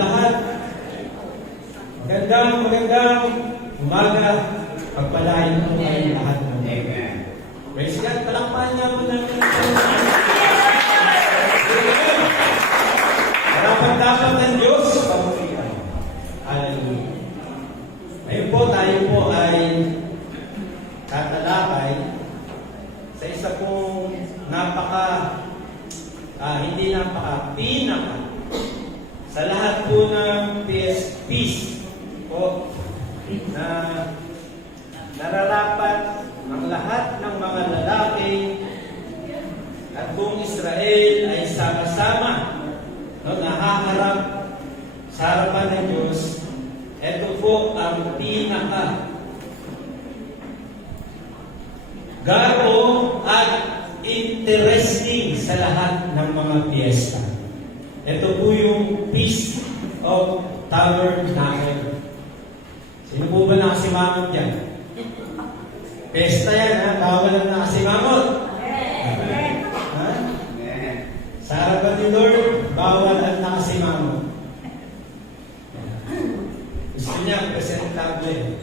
lahat. Magandang umaga. Pagpalain po kayo lahat. Amen. Praise God. Palakpahan niya po namin. Dapat ng Diyos sa pamumulitan. Hallelujah. Ngayon po, tayo po ay tatalakay sa isa pong pinaka sa lahat po ng peace po na nararapat ng lahat ng mga lalaki at buong Israel ay sama-sama nahaharap sa harapan ng Diyos. Ito po ang pinaka garo at interesting sa lahat ng mga piyesta. Ito po yung Feast of Tabernacle. Sino po ba nakasimangot dyan? Pesta yan, ha? Bawal ang nakasimangot. Ha? Sa harapan ni Lord, bawal ang nakasimangot. Gusto niya, presentable.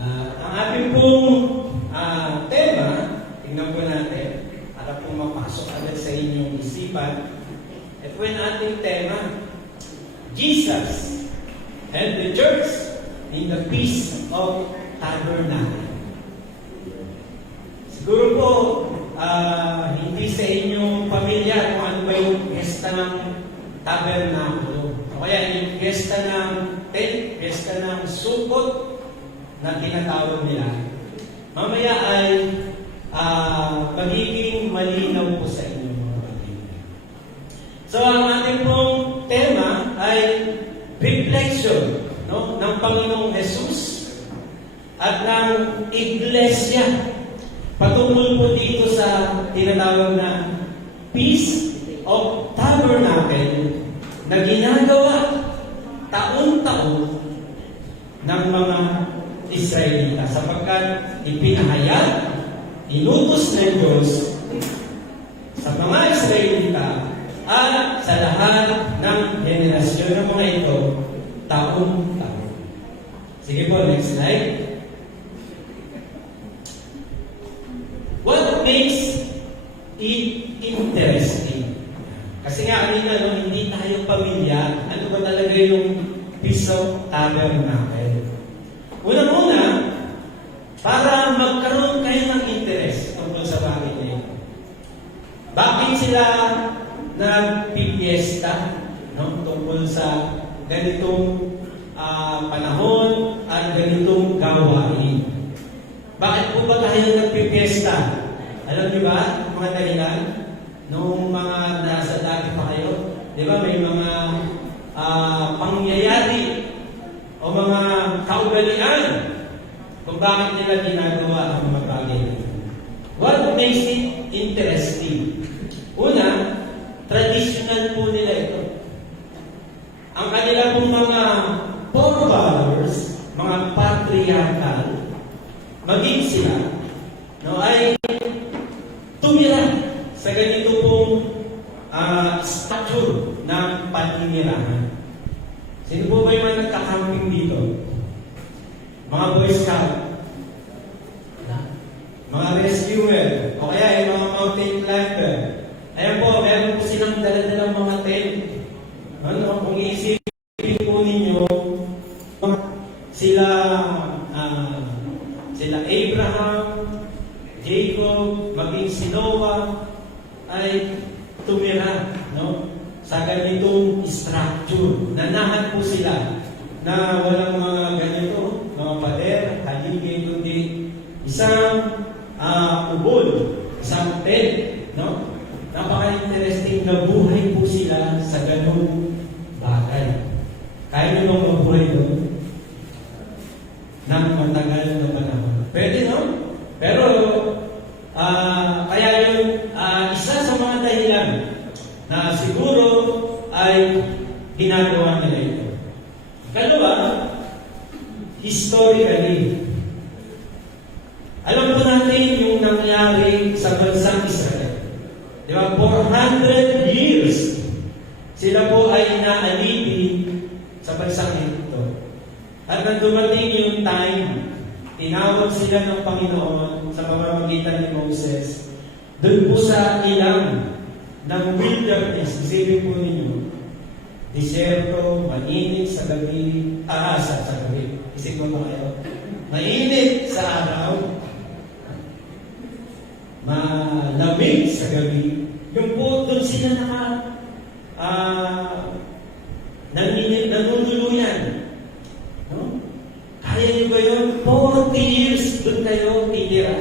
Ang ating pong tema, tingnan po natin, para po mapasok agad sa inyong isipan. Ito yung ating tema, Jesus and the Church in the Feast of Tabernacle. Siguro po, hindi sa inyong pamilya kung ano ba yung piyesta ng tabernakulo. O kaya yung piyesta ng tent, piyesta ng sukot na tinatawag nila. Mamaya ay magiging malinaw po sa inyong mga pamilya. So, ang ating pong tema ay reflection ng Panginoong Jesus at ng Iglesia patungkol po dito sa tinatawag na Feast of Tabernacle na ginagawa taon-taon ng mga Israelita sapagkat ipinahayag, inutos ng Diyos sa mga Israelita at sa lahat ng henerasyon ng mga ito taon-taon. Sige po, next slide. What makes it interesting? Kasi nga kanina, hindi tayo pamilya. Ano ba talaga yung Feast of Tabernacle? Unang-una, para magkaroon kayo ng interest tungkol sa bagay na ito. Bakit sila nagpipiesta tungkol sa ganitong panahon at ganitong gawain? Bakit po ba tayo nagpipiesta? Alam niyo ba, mga dahilan? Nung mga nasa dati pa kayo, di ba may mga pangyayari o mga kaugalian kung bakit nila ginagawa ang mga bagay. What makes it interesting? Una, traditional po nila ito. Ang kanila pong mga forefathers, mga patriarchal, maging sila, ay tumira sa ganito pong structure ng paninirahan. Sino po ba yung mga nagkakamping dito? Mga Boy Scout, mga rescuer, o kaya yung mga mountain climber. Ayan po, meron po silang dala-dalang mga tent. Kung iisipin po ninyo, sila Abraham, Jacob, maging si Noah, ay tumira, sa ganitong structure. Nanahan po sila na walang mga ganito, mga pader, haligay, kundi isang ubod, isang tent, Napaka-interesting na buhay po sila sa ganung bagay. Kaya nyo bang mabuhay doon? Nang matagal na panahon. Pwede, no? Pero, kaya yung isa sa mga dahilan na siguro ay ginagawa nila ito. Kalawa, historically, alam po natin yung nangyari sa bansang Israel. Di ba? 400 years Sila po ay naalipin sa bansang Egypto. At nang dumating yung time, tinawag sila ng Panginoon sa pamamagitan ni Moses. Doon po sa ilang ng wilderness, isipin po ninyo, disyerto, mainit sa gabi, sa gabi. Isipin mo ba kayo? Mainit sa araw, malamig sa gabi. Yung po doon sila nanunuluyan. No? Kaya niyo ba yun? 40 years doon kayo titira.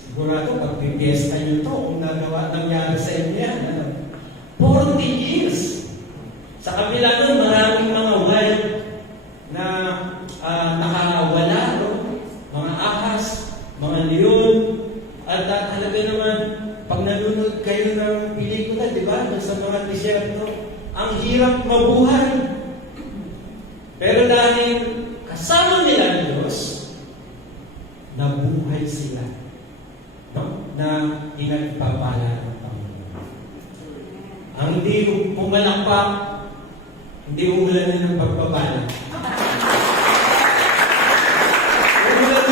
Sigurado, pag pipiesta nyo to, kung nangyari sa inyo yan, 40 years. Sa kabila nun, maraming mga wild na nakawala, no? Mga ahas, mga leon, at talaga naman, pag nanonood kayo ng pelikula, di ba? Sa mga disyerto, ang hirap mabuhay. Pero dahil kasama nila ang Diyos, nabuhay sila. No? Na pinagpapala ng Panginoon. Ang hindi pumalakpak, hindi umulan ng pagpapala.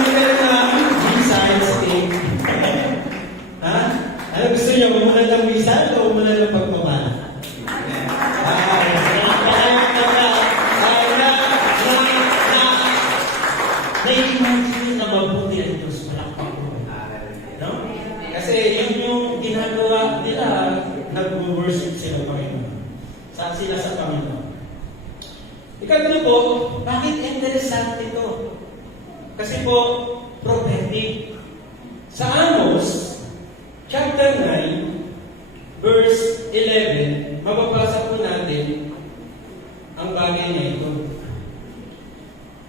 Umulan ng missiles, ha? Ano gusto niyo? Umulan ng missiles o umulan ng pagpapala? Na-imagine na mabuti ang Diyos, malakpak po. No? Kasi yun yung ginagawa nila, nag-worship sila Panginoon. Saan sila sa Panginoon? Ikatlo po, bakit interesante ito? Kasi po, prophetic. Sa Amos, chapter 9, verse 11, mababasa po natin ang bagay na ito.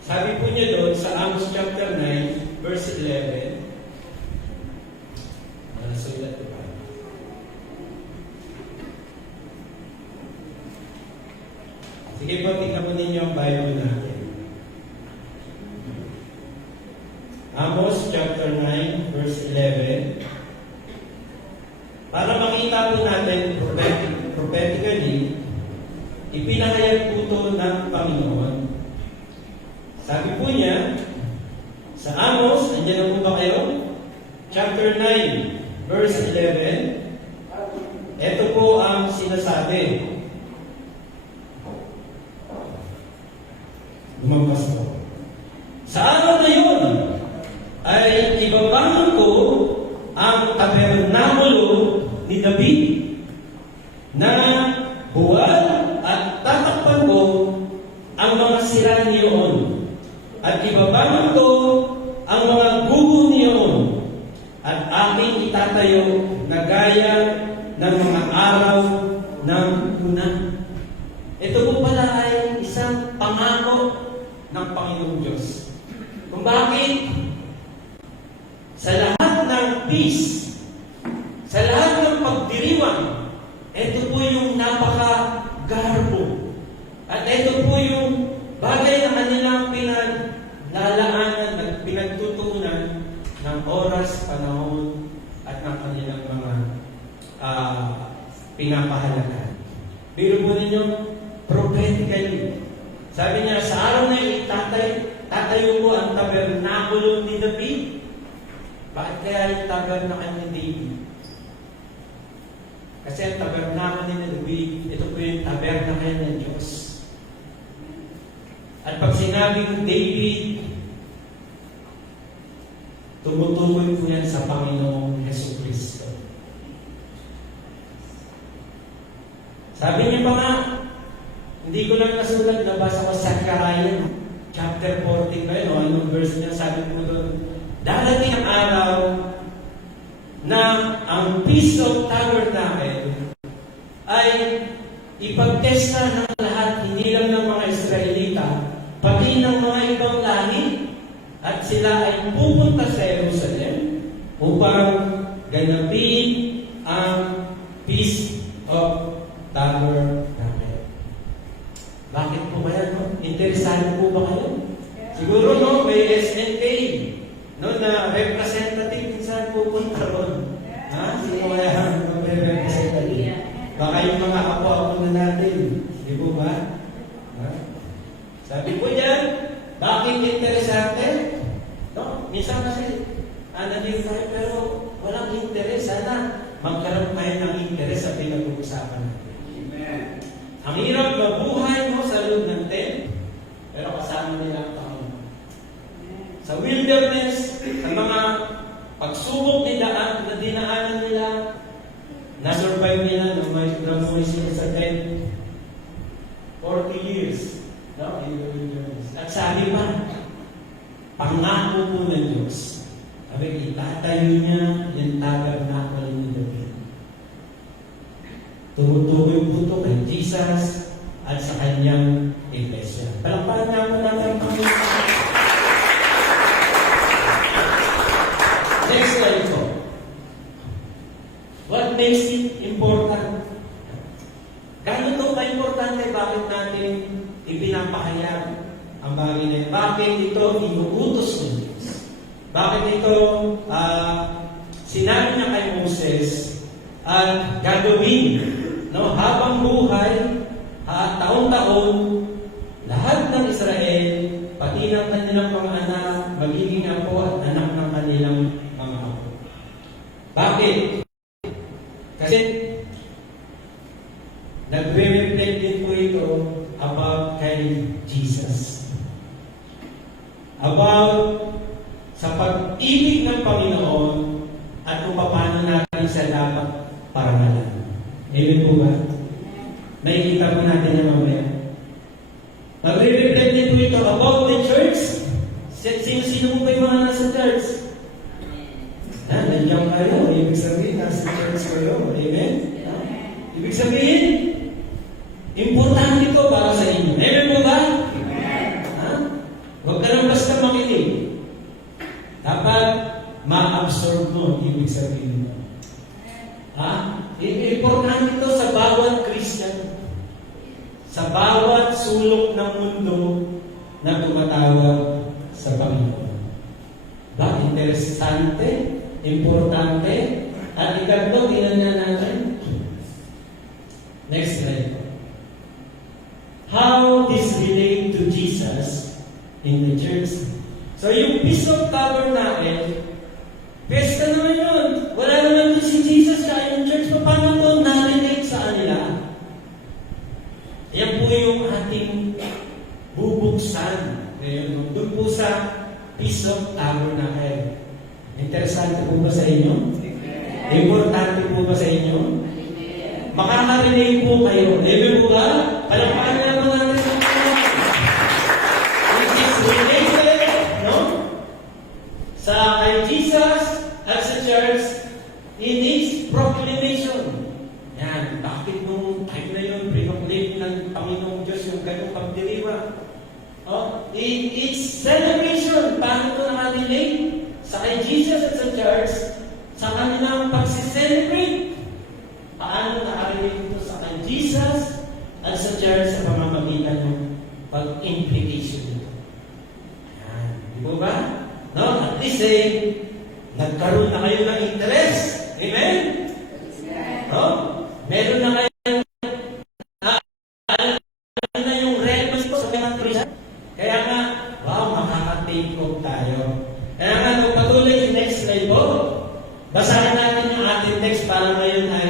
Sabi po niya doon sa Amos chapter 9, verse 11. Nasulat ko pa. Sige po, tingnan po ninyo ang Bible natin. Amos chapter 9, verse 11. Para makita po natin prophetically, ipinahayag po ito ng Panginoon. Sabi po niya, sa Amos, nandiyan na po ba kayo? Chapter 9, verse 11. Ito po ang sinasabi. Lumabas po. Sa araw na yun, ay ibabangon ko ang tabernakulo ni David na buwal at tatakpan ko ang mga sira niyon. At ibabangon ko ang mga guho niyon at aking itatayo na gaya ng mga araw ng una. Ito po pala ay isang pangako ng Panginoong Diyos. Kung bakit sa lahat ng peace, sa lahat ng pagdiriwang, ito po yung napaka-garbo. At ito po yung bagay na kanilang pinaglalaanan at pinagtutuunan ng oras, panahon, at ng kanilang mga pinapahalagan. Biro po ninyo, prophetically. Sabi niya, sa araw na yun, tatayo ko ang tabernakulo ni David. Bakit kaya yung tabernakulo ni David? Kasi ang tabernakulo ni David, ito po yung tabernakulo ng Diyos. At pag sinabing David, tumutukoy po yan sa Panginoong Jesucristo. Sabi niya pa nga, hindi ko lang nasulat, nabasa ko sa Zechariah, chapter 14 ba yun, o anong verse niya, sabi ko doon, darating ang araw na ang Feast of Tabernacle ay ipagtesta ng lahat, hindi lang ng mga Israelita, pati ng mga ibang lahi, at sila ay pupunta sa Jerusalem upang ganapin ang Feast of Tabernacle. Bakit po ba yan? No? Interesado po ba kayo? Siguro no, may SNK no, na representative minsan pupunta ron. Ha? Sino kaya ang representative? Baka yung mga apo-apo na natin. Di po ba? Ha? Sabi ko yan, bakit interesante? No? Minsan kasi, nandito tayo pero walang interes. Sana magkaroon tayo ng interes sa pinag-uusapan natin. Amen. Ang hirap mabuhay mo sa loob ng tent, pero kasama nila ang Panginoon. Sa wilderness, sa mga pagsubok nila na dinaanan nila, na-survive nila nung namuhay sila sa tent 40 years. No? In the wilderness. At sabi pa, pangako po ng Diyos. Sabi, itatayo niya yung tabernacle ni David. Tumutuloy po ito kay Jesus at sa kanyang iglesia. Palakpakan nga po natin ang Panginoon. Next slide po. What makes it important? Gano'n ito ka-importante? Bakit natin ipinapahayag ang bagay na yun? Bakit ito inuutos ng Diyos? Bakit ito sinabi niya kay Moses at gagawin, no, habang buhay, taon-taon, lahat ng Israel, pati ng kanilang mga anak, magiging apo at anak ng kanilang mga apo. Bakit? Kasi nagre-reflect din po ito about kay Jesus. About sa pag-ibig ng Panginoon at kung paano natin siya dapat parangalan. Amen po ba? Nakikita po natin yan mamaya. Nagre-reflect din po ito about the church. Sino-sino mo ba yung mga nasa church? Nandiyan kayo. Ibig sabihin, nasa church kayo. Amen? Ibig sabihin, importante ito para sa inyo. Amen po ba? Huwag ka lang basta makinig. Dapat ma-absorb mo, ibig sabihin mo. Importante ito sa bawat Christian. Sa bawat sulok ng mundo na tumatawag sa Panginoon. Interesante, importante, at ikatlo, tingnan natin. Next slide. How this relate to Jesus in the church? So yung Feast of Tabernacle, pesta naman yun. Wala naman din si Jesus sa yung church. Paano ito na-relate sa kanila? Yan po yung ating bubuksan. Ngayon, doon po sa Feast of Tabernacle. Interesante po ba sa inyo? Importante po ba sa inyo? Makaka-relate po kayo. Amen po ba? Palakpakan na naman natin sa mga. It is related, no? Sa kay Jesus at sa church, in its proclamation. Yan, bakit nung time na yun, pinoclaim ng Panginoong Diyos yung ganong pagdiriwa? In its celebration, paano ito nakalilate? Sa kay Jesus at sa church, sa kanilang pagsiselebrate. Paano nakalilate ito sa kay Jesus at sa church sa pamamagitan ng pag-implication nito? Yan, di ba ba? No? At least nagkaroon na kayo ng interest. Amen? No? Meron na kayo na yung relevance po sa mga Christian. Kaya nga, wow, makaka-take off tayo. Kaya nga, kung patuloy yung next slide po, basahin natin yung ating text para ngayon ay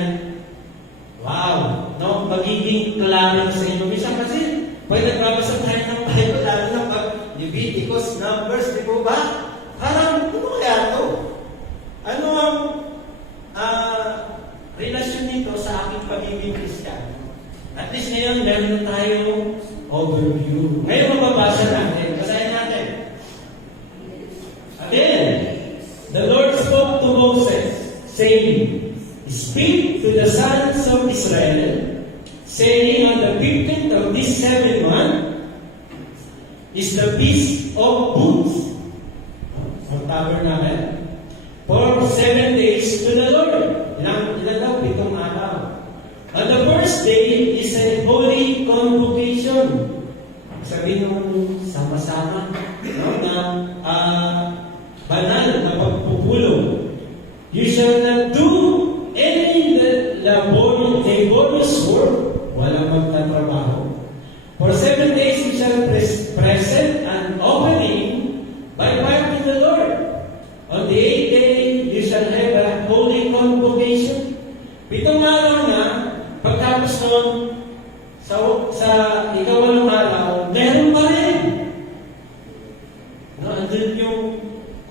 wow, no? Magiging klaro sa inyo. Minsan kasi, pag nagbabasa tayo ng Bible, lalo na pag Leviticus, Numbers, di po ba? Parang, ano kaya ito? Ano ang relasyon nito sa aking pagiging Kristiyano? At least ngayon, meron na tayong overview. Ngayon, mababasa natin. Basahin natin. Again, the Lord spoke to Moses, saying, Speak to the sons of Israel, saying, On the 15th of this 7th month is the Feast of Booths. Ang tabernacle. For 7 days to the Lord. Ilan daw? 7 araw. On the first day is a holy convocation. Sabihin naman sama-sama, no, na banal na pagpupulong. You shall not do any laborious nandun yung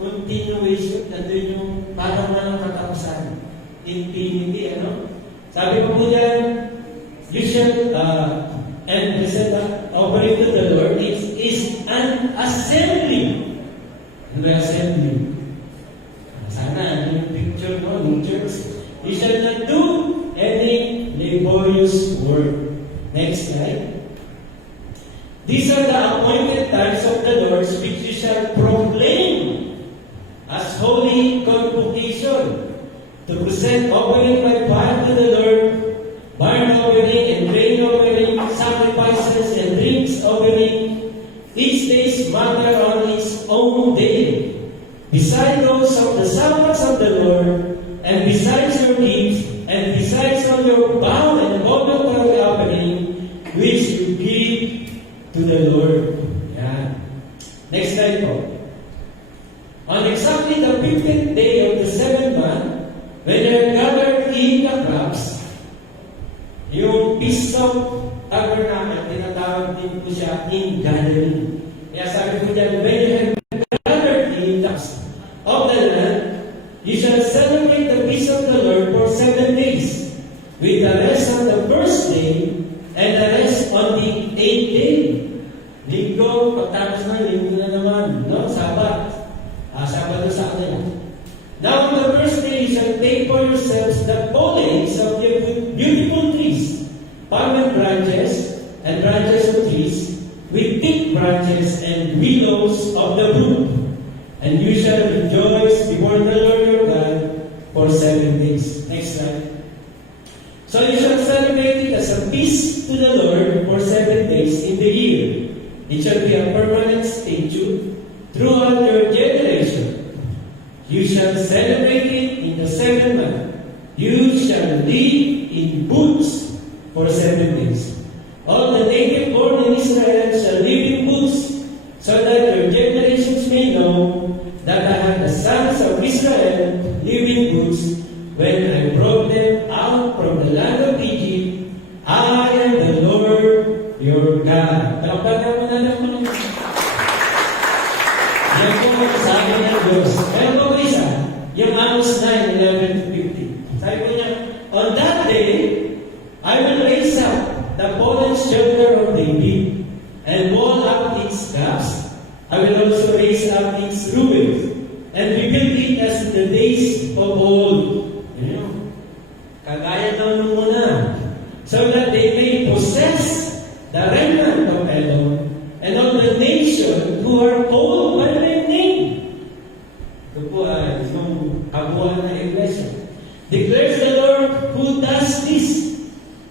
continuation, nandun yung parang walang katapusan. Infinity, ano? Sabi ko po dyan, you shall, and present offering to the Lord is an assembly. Ano ba assembly? Sana, yung picture mo, ng church. You shall not do any laborious work. Next slide. These are the appointed times of the Lord which you shall proclaim as holy convocation to present offering by fire to the Lord, burnt offering and grain offering, sacrifices and drinks offering, each day's matter on its own day, beside those of the Sabbaths of the Lord, and besides your gifts, and besides all your vow and voluntary offering, which you give to the Lord. Yeah. Next slide po. On exactly the 15th day of the 7th month, when you are gathered in the crops, yung Feast of Tabernacle, tinatawag din po siya in gathering. Kaya sabi ko dyan, when you have gathered in the crops of the land, you shall celebrate the Feast of the Lord for 7 days, with the rest on the first day, and the rest on the 8th day. Linggo, pagtapos na, linggo na naman, no? Sabat. Sabado sa kanila. Now on the first day, you shall take for yourselves the foliage of your beautiful trees, palm branches, and branches of trees, with thick branches and willows of the brook. And you shall rejoice before the Lord your God for 7 days. Next slide. So you shall celebrate it as a feast to the Lord for 7 days in the year. It shall be a permanent statute throughout your generation. You shall celebrate it in the 7th month. You shall live in booths for 7 days. All the native born in Israel shall live in booths, so that your generations may know that I have the sons of Israel live in booths when I brought them out from the land of Egypt. I am the Lord your God. Kalakpanan mo na lang mo. Yan po ang sabi ng Diyos. Pero po isa, yung Amos 9:11-15. Sabi po niya, on that day, I will raise up the fallen shelter of David and wall up its gaps. I will also raise up its ruins and rebuild it as in the days of old. Kagaya daw nung una. So that they may possess the remnant of Edom and all the nation who are called by my name. Ito po ay yung kabuuan ng Iglesia. Declares the Lord who does this.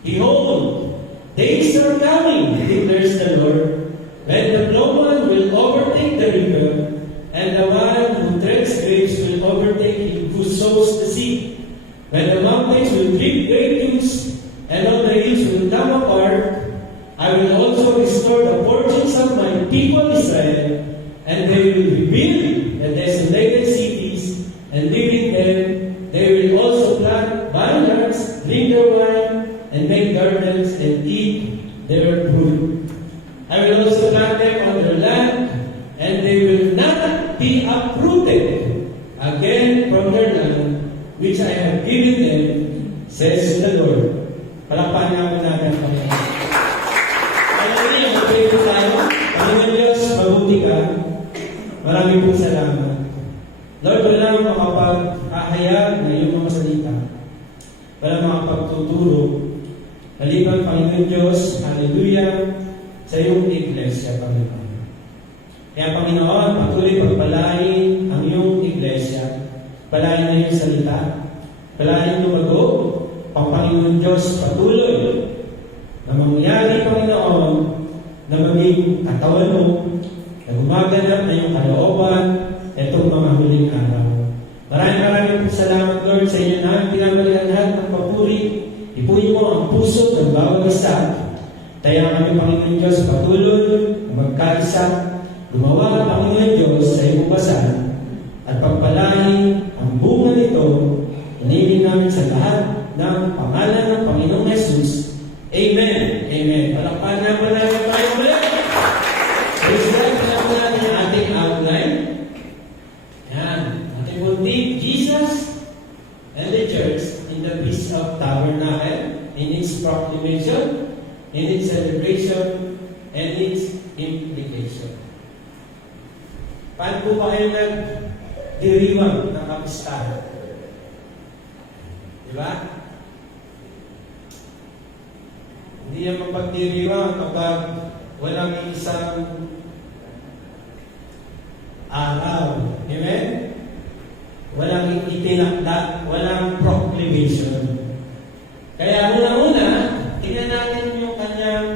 Behold, days are coming, declares the Lord, when the plowman will overtake the river, and the one who treads grapes will overtake him who sows the seed. When the mountains will drip great dews, and all the hills will come apart, I will also restore the fortunes of my people Israel, and they will rebuild the desolated cities, and live in them. They will also plant vineyards, drink their wine, and make gardens, and eat their fruit. I will also plant them on their land, and they will not be uprooted again from their land, which I have given them, says the Lord. Palakpakan namin natin ang Panginoon. Hallelujah! Mag-pray po tayo. Panginoon Diyos, mabuti ka. Maraming po salamat. Lord, wala makapag-ahayag na iyong mga salita. Wala makapagtuturo. Maliban, Panginoon Diyos, hallelujah, sa iyong iglesia, Panginoon. Kaya, Panginoon, patuloy pagpalain ang iyong iglesia. Palain na iyong salita. Palain lumago. Panginoon Diyos, patuloy na mangyari, Panginoon, na maging katawan mo, na gumaganap na iyong kalooban itong mga huling araw. Maraming po salamat, Lord, sa inyo na pinabalikan lahat ng papuri. Ipunin mo ang puso ng bawat isa. Kaya kami, Panginoon Diyos, patuloy na magkaisa, gumawa, Panginoon Diyos, sa iyong basan at pagpalain ang bunga nito. Inilin namin sa lahat ng pangalan ng Panginoong Jesus. Amen. Amen. Palakpakan naman natin tayo ulit. Praise God. Palakpakan natin ang ating outline. celebration and its implication. Paano po ba kayo nagdiriwang ng kapistahan? Diba? Hindi yan mapagdiriwang kapag walang isang araw. Amen? Walang itinakda, walang proclamation. Kaya muna-una, tingnan natin yung kanyang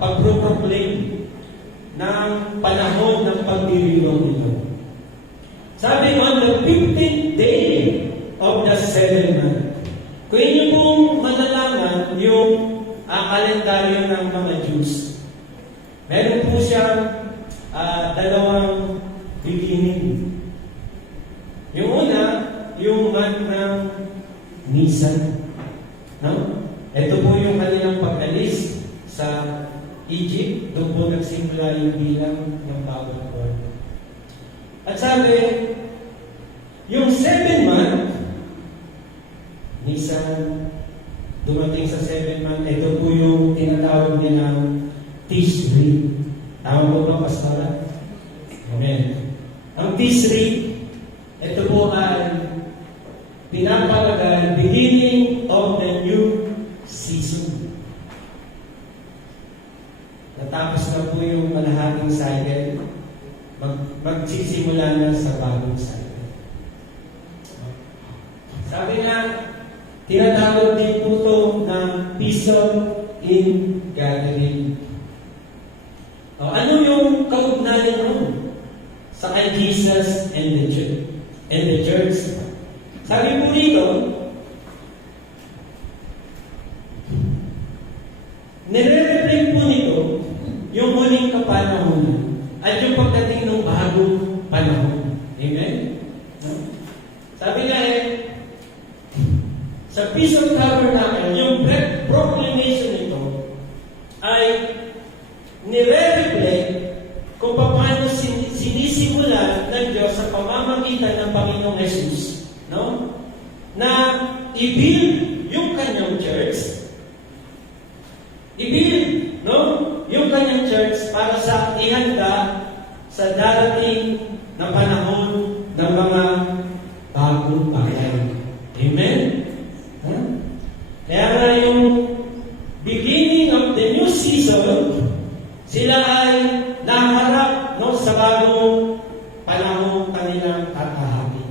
pag-proclaim ng panahon ng pagdiriwang nito. Sabi, on the 15th day of the 7th month. Kung inyo pong malalaman yung kalendaryo ng mga Jews, meron po siyang dalawang beginning. Yung una, yung month ng Nisan. No? Ito po yung kanilang pag-alis sa Egypt. Doon po nagsimula yung bilang ng bagong buwan. At sabi, yung 7th month, Nisan, dumating sa 7th month, ito po yung tinatawag nilang Tishri. Tama po ba, Pastora? Amen. Ang Tishri, ito po ay pinapalagan beginning of the new season. Natapos na po yung kalahating cycle, magsisimula na sa bagong cycle. Sabi nga, tinatawag din po ito ng Season in Gathering. Ano yung kaugnayan nun sa kay Jesus and the church? Sabi po dito, nire-reflect po nito yung huling kapanahonan at yung pagdating ng bagong panahon. Amen? Sabi nga sa Feast of Tabernacle, yung proclamation nito ay nire-reflect kung paano sinisimula ng Diyos sa pamamagitan ng Panginoong Jesus. No? Na i-build yung kanyang church. I-build, no? Yung kanyang church para sa ihanda sa darating na panahon ng mga bagong bagay. Amen? Huh? Kaya nga yung beginning of the new season, sila ay naharap, no, sa bagong panahon kanilang tatahakin.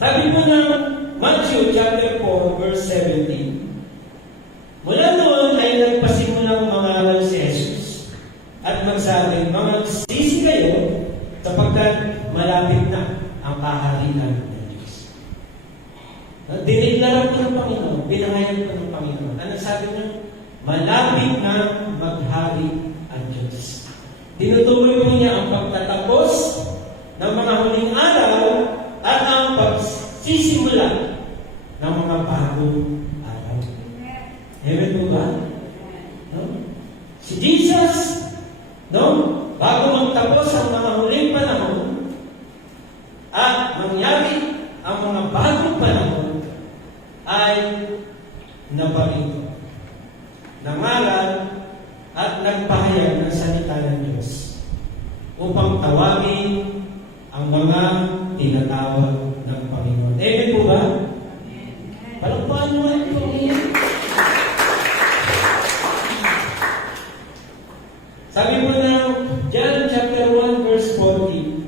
Sabi po ng Matthew chapter 4 verse 17, mula noon ay nagpasimulang mangaral si Jesus at magsabi, magsisi kayo sapagkat malapit na ang kaharian ng Diyos. Dineklara po ng Panginoon, binangayan po ng Panginoon. Ano sabi niya? Malapit na maghari ang Diyos. Tinutuloy po niya ang pagtatapos ng mga huling araw at ang pagsisimula ng mga bagong araw. Amen po ba? No? Si Jesus, no? Bago magtapos ang mga huling panahon at mangyari ang mga bagong panahon, ay naparito, nangaral at nagpahayag ng salita ng Diyos upang tawagin ang mga tinatawag ng Panginoon. Amen po ba? Palakpakan mo nga ito. Sabi po na John chapter 1 verse 40.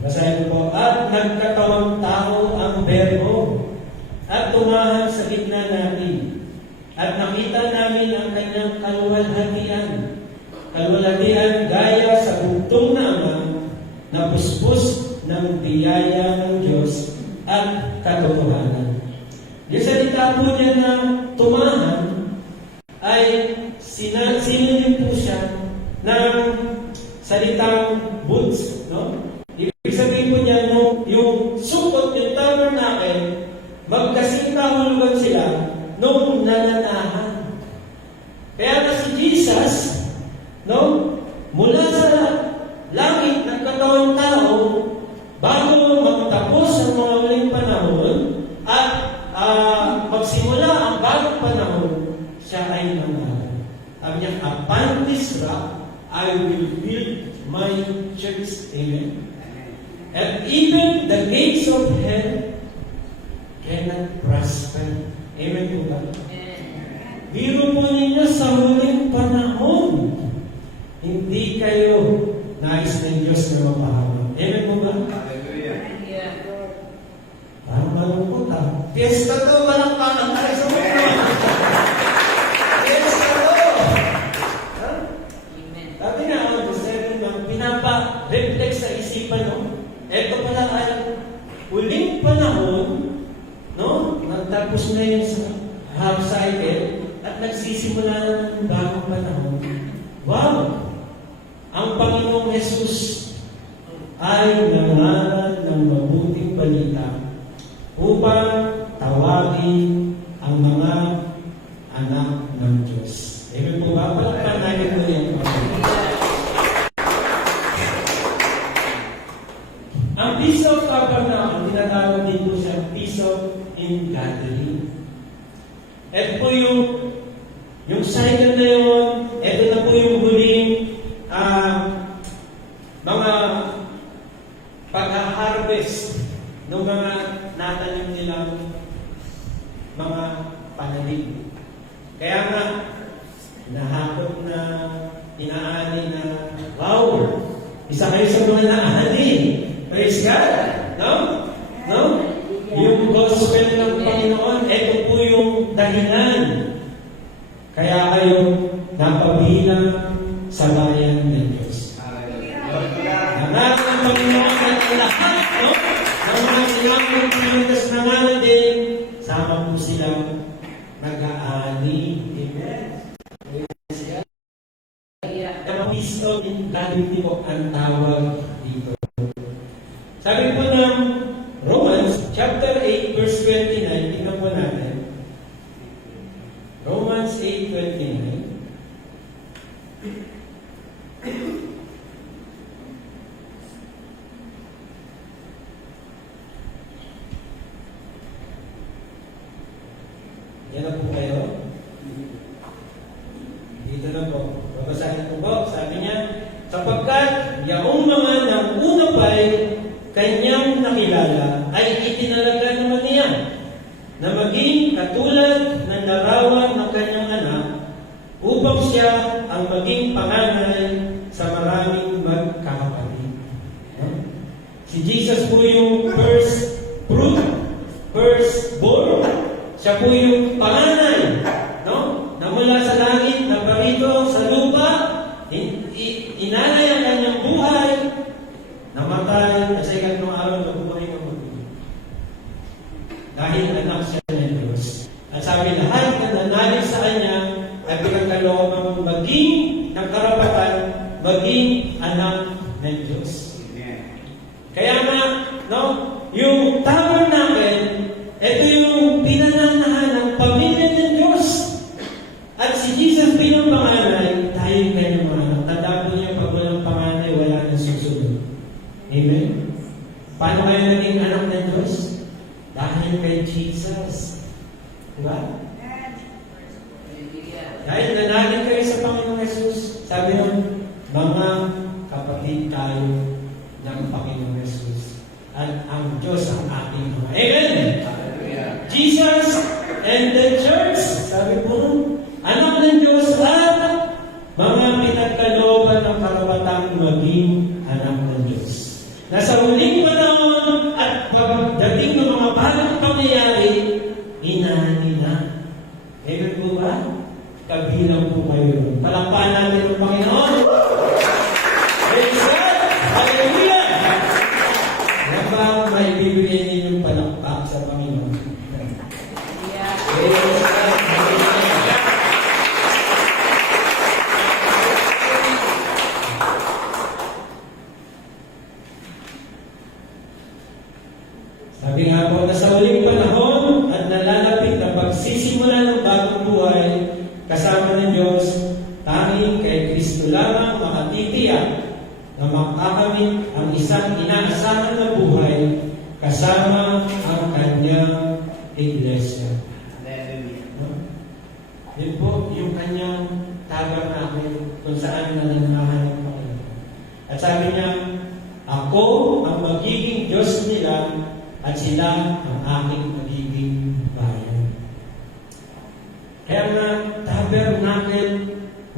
Basahin po, at nagkatawang tao ang Berbo at tumahan sa gitna natin at nakita namin ang kanyang kaluwalhatian gaya sa bugtong na Ama na puspos ng biyaya ng Diyos at katotohanan. Yung salita po niya na tumahan ay sinilin po siya ng salitang boots, no? Ibig sabihin po niya, no, yung sukot, yung tabernacle, magkasing kahulugan sila nung nananahan. Kaya na si Jesus, no, mula sa langit nagkatawang tao, bago magtapos ang mga huling panahon at magsimula upon this rock, I will build my church. Amen. And even the gates of hell cannot prosper. Amen po ba? Biro po ninyo sa huling panahon, hindi kayo nais ng Diyos na mapahamak. Amen po ba? Parang malungkot ha. Fiesta to, malakpakan tayo sa mundo. Fiesta to! Sabi nga ako, pinapa-reflex sa isipan, no? Ito pala ay huling panahon, no? Nagtapos na yun sa half cycle at nagsisimula na ng bagong panahon. Wow! Ang Panginoong Jesus ay nangaral ng mabuting balita upang tawagin ang mga anak ng Diyos. Amen po ba? Palakpan namin po yan. Ang Feast of Tabernacle, tinatawag din po siya Feast of Ingathering. Ito po yung cycle na yun, ito na po yung huling mga pag-harvest ng mga natanim nilang mga pananim. Kaya nga, nahakot na, inaani na, wow! Isa kayo sa mga naani. Praise God! No? No? Yung gospel ng Panginoon, ito po yung dahilan. Kaya kayo napabilang sa bayan ng Diyos. Nangaral ng Panginoon at lahat, no? Ang mga sinamang pinuntas na nga din, sama po silang nag-aani. Amen. Ang Feast of Ingathering po ang tawag dito. Sabi po ng Romans, chapter 8, verse 29, tingnan po natin. Romans 8:29. Yan na po kayo. Dito na po. Babasahin ko po. Sabi niya, sapagkat yaong mga nanguna pa'y kanyang nakilala ay itinalaga naman niya na maging katulad ng larawan ng kanyang anak upang siya ang maging panganay sa maraming magkakapatid. Si Jesus po yung first fruit, firstborn. Siya po yung panganay, no? Na mula sa langit, na parito sa lupa, inanay ang kanyang buhay, namatay, at sa ikatlong araw na buhay ng mundo. Dahil anak siya ng Diyos. At sabi lahat na nanalig sa kanya ay pinagkalooban maging ng karapatan, maging anak ng Diyos. Kaya nga, no, yung tabernacle, ito yung pinananahan ng pamilya ng Diyos. At si Jesus bilang panganay, tayo yung kanyang mga anak. Tanda po niya, pag walang panganay, wala nang susunod. Amen? Paano kayo naging anak ng Diyos? Dahil kay Jesus. Diba? Dahil nanalig kayo sa Panginoong Jesus, sabi ng mga kapatid tayo ng Panginoong Jesus. At ang Diyos ang ating mga. Amen? Jesus and the church, sabi po nun, anak ng Diyos at mga pinagkalooban ng karapatang maging anak ng Diyos. Nasa huling panahon at pagdating ng mga bagong pangyayari, inani na. Amen po ba? Kabilang po kayo. Palakpakan natin ang Panginoon. Praise God! Hallelujah! Ano ba may bibigyan ninyong palakpak sa Panginoon? Praise God! Sabi nga po, nasa huling panahon at nalalapit na pagsisimula ng bagong buhay kasama ng Diyos, tanging kay Kristo lamang makatitiyak na makakamit ang isang inaasahan na buhay kasama ang kanyang iglesia. Yun po, yung kanyang tabernacle. kung saan nananahanap ako. At sabi niya, ako ang magiging Diyos nila at sila ang aking magiging bayan. Kaya nga, tabernacle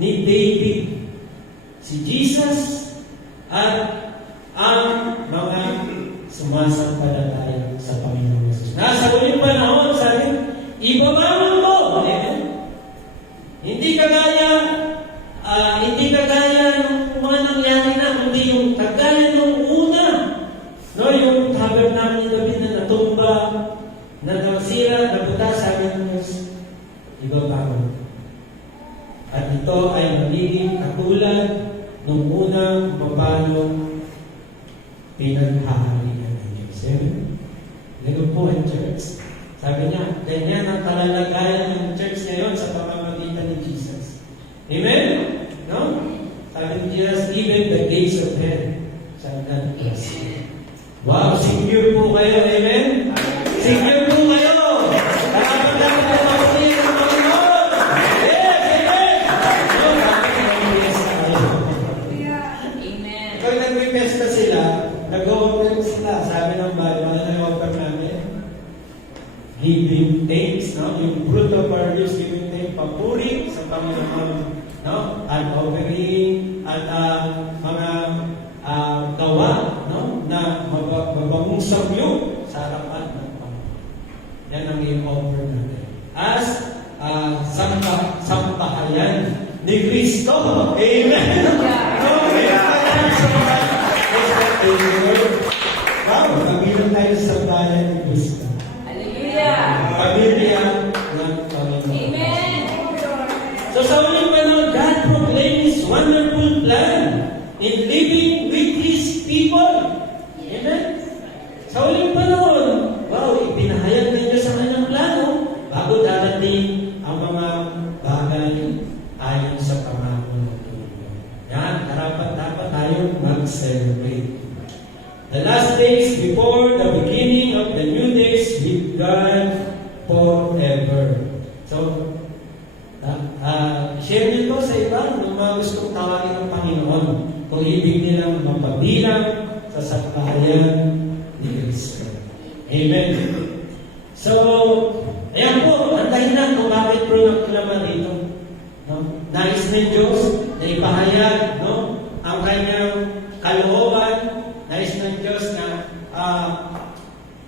ni David, si Jesus at ang mga sumasampalataya sa Panginoon Jesus. Nasa uling panahon, sabi, ibabangon mo! Amen? Hindi kagaya ng mga nangyari na, kundi yung kagaya ng una. No, yung tabernacle ni David na natumba, na nasira, nabuta, sabi ng Diyos, ibabangon. At ito ay magiging katulad nung unang mapalong pinaghahalian ng Diyos. Ganun po ang church. Sabi niya, ganyan ang kalalagayan ng church ngayon sa pamamagitan ni Jesus. Amen? No? Sabi ni Jesus, even the gates of hell shall not prosper. Wow, secure po kayo. Amen? Secure po kayo. Nakapagdating po ako niya ng Panginoon. Yes, amen! No, bakit nag-fiesta kayo? Amen. Kung nag-fiesta sila, nag-offer sila. Sabi ng Bible, ano nag-offer namin? Giving thanks, no? Yung fruit of our lips, giving thanks, papuri sa Panginoon, no? At offering, at mga gawa, no? Na mabangong samyo sa harapan ng Panginoon. Yan ang i-offer natin. As sampahayan ni Kristo. Amen! Wow, kabilang tayo sa bayan ni Kristo. Pamilya ng Panginoon. Amen. So sa uling panahon, God proclaimed His wonderful plan in living with His people. Amen? Sa uling panahon, wow, ipinahayag din Diyos ang kanyang plano bago darating ang mga bagay ayon sa pangako ng Panginoon. Yan, dapat tayong mag-celebrate. The last days before the beginning of the new days with God forever. So, share nyo to sa iba ng mga gustong tawagin ng Panginoon kung ibig nilang mapabilang sa sambahayan ni Kristo. Amen. So, ayan po, ang dahilan kung bakit pronaklama rito. No? Nais ng Diyos na ipahayag, no? Ang kanyang kalooban. Nais ng Diyos na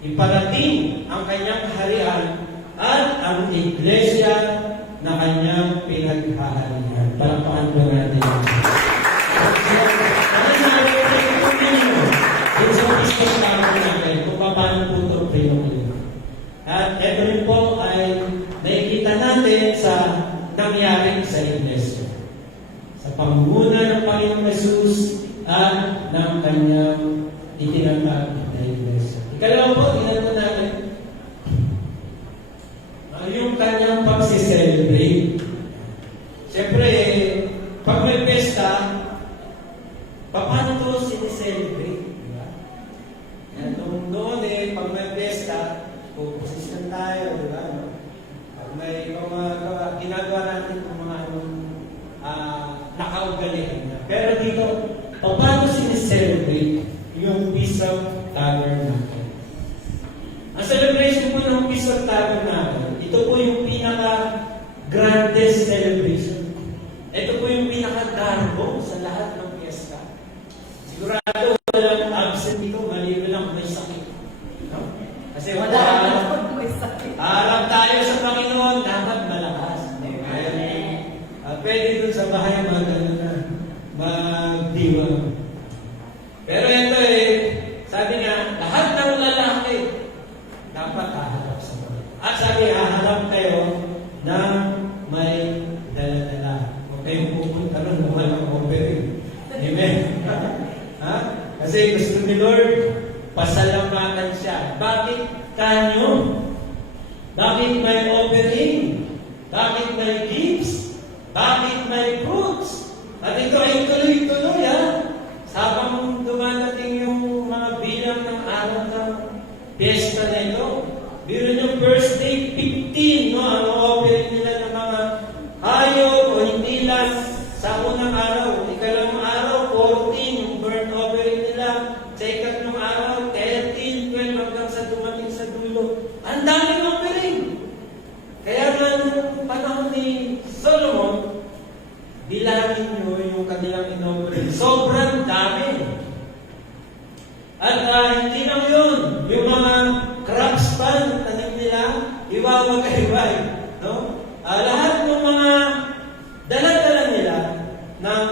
iparating ang kanyang kaharian at ang iglesia na kanyang pinaghaharian. Palakpakan po natin. Kung paano po ito pinag-iwan. At ito rin po ay nakikita natin sa nangyari sa iglesia. Sa pangunguna ng Panginoong Jesus at ng kanyang itinatag na iglesia. Ikalawa po, tingnan po natin yung kanyang pag-celebrate. Siyempre, pag may pesta, paano ito sineselebrate? Diba? Noon pag may pesta, puposisyon tayo, diba? Pag may ginagawa natin ng mga nakaugalihan na. Pero dito, paano sineselebrate yung Feast of Tabernacle? Ang celebration po ng Feast of Tabernacle, ito po yung pinaka-grandest celebration. Ito po yung pinaka-darbo sa lahat ng fiesta. Sigurado walang absent dito, maliban lang may sakit. No? Kasi harap tayo sa Panginoon, dapat malakas. Pwede dun sa bahay magdiwang. Pero ito sabi nga, lahat ng lalaki dapat haharap sa Panginoon. At sabi, haharap kayo ng may dala-dala. Huwag kayong pupunta nun, buwan ng offering. Amen? Ha? Kasi gusto ni Lord, pasalamatan siya. Bakit kanyo? Bakit may offering? Bakit may gifts? Bakit may fruits? At ito ay tuloy-tuloy, habang dumadating yung mga bilang ng araw ng piyesta na ito. Biro nyo, first day, 15, no? Ano offering nila ng mga hayop o hindi lang sa unang araw araw. Ikalimang araw, 14, yung burnt offering nila. Sa ikatlong araw, 13, 12, hanggang sa dumating sa dulo. Ang daming offering. Kaya nga nung panahon ni Solomon, bilangin nyo yung kanilang in-offering. Sobrang dami. At hindi lang yun, yung mga crops pa, tanim nila, iwawag-iway. No? Lahat ng mga dala-dala nila ng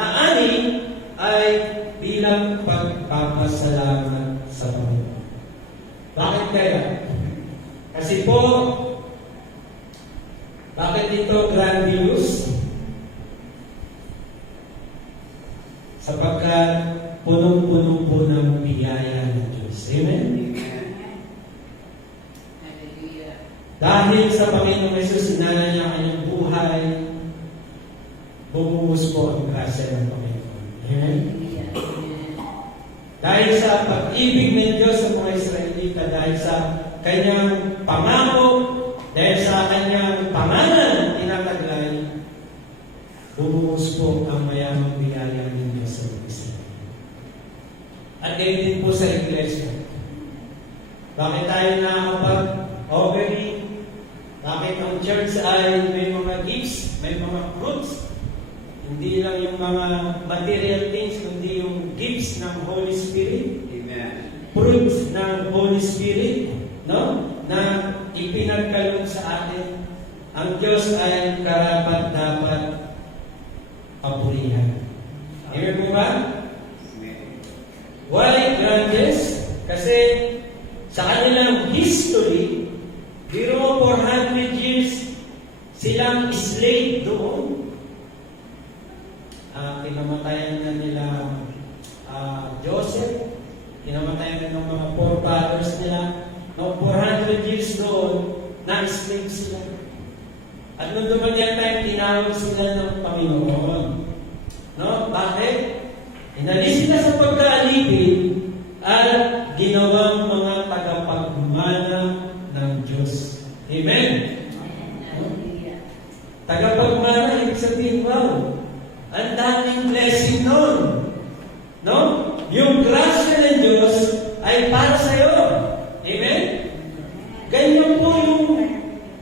naani ay bilang pagpapasalamat sa Panginoon. Bakit kaya? Kasi po, bakit ito grandiose? Sapagkat punong-puno po ng biyaya ng Diyos. Amen? Hallelujah. Dahil sa Panginoong Yesus, sinala niya ang kanyang buhay, bumuhos po ang grasya ng Panginoon. Amen? Hallelujah. Amen. Dahil sa pag-ibig ng Diyos sa mga Israelita, dahil sa kanyang pangako, dahil sa kanyang pangalan tinataglay, bumuhos po ang mayamang biyaya ng Diyos sa mga Israelita. At ganyan din po sa Iglesia. Bakit tayo nakakapag-offering? Bakit ang church ay may mga gifts, may mga fruits? Hindi lang yung mga material things, kundi yung gifts ng Holy Spirit. Amen. Fruits ng Holy Spirit, no? Na ipinagkaloob sa atin. Ang Diyos ay karapat-dapat papurihan. Amen po ba? Why grandiose? Kasi sa kanilang history, biro mo 400 years silang slave doon. Kinamatayan na nila Joseph, kinamatayan na ng mga forefathers nila. No, 400 years doon, na-slave sila. At nung dumating tayo, tinawag sila ng Panginoon. No? Bakit? Inalis sila sa pagkaalipin at ginawang mga tagapagmana ng Diyos. Amen? Hallelujah. Tagapagmana, ibig sabihin, wow, ang daming blessing nun. No? Yung grasya ng Diyos ay para sa iyo. Amen? Ganyan po yung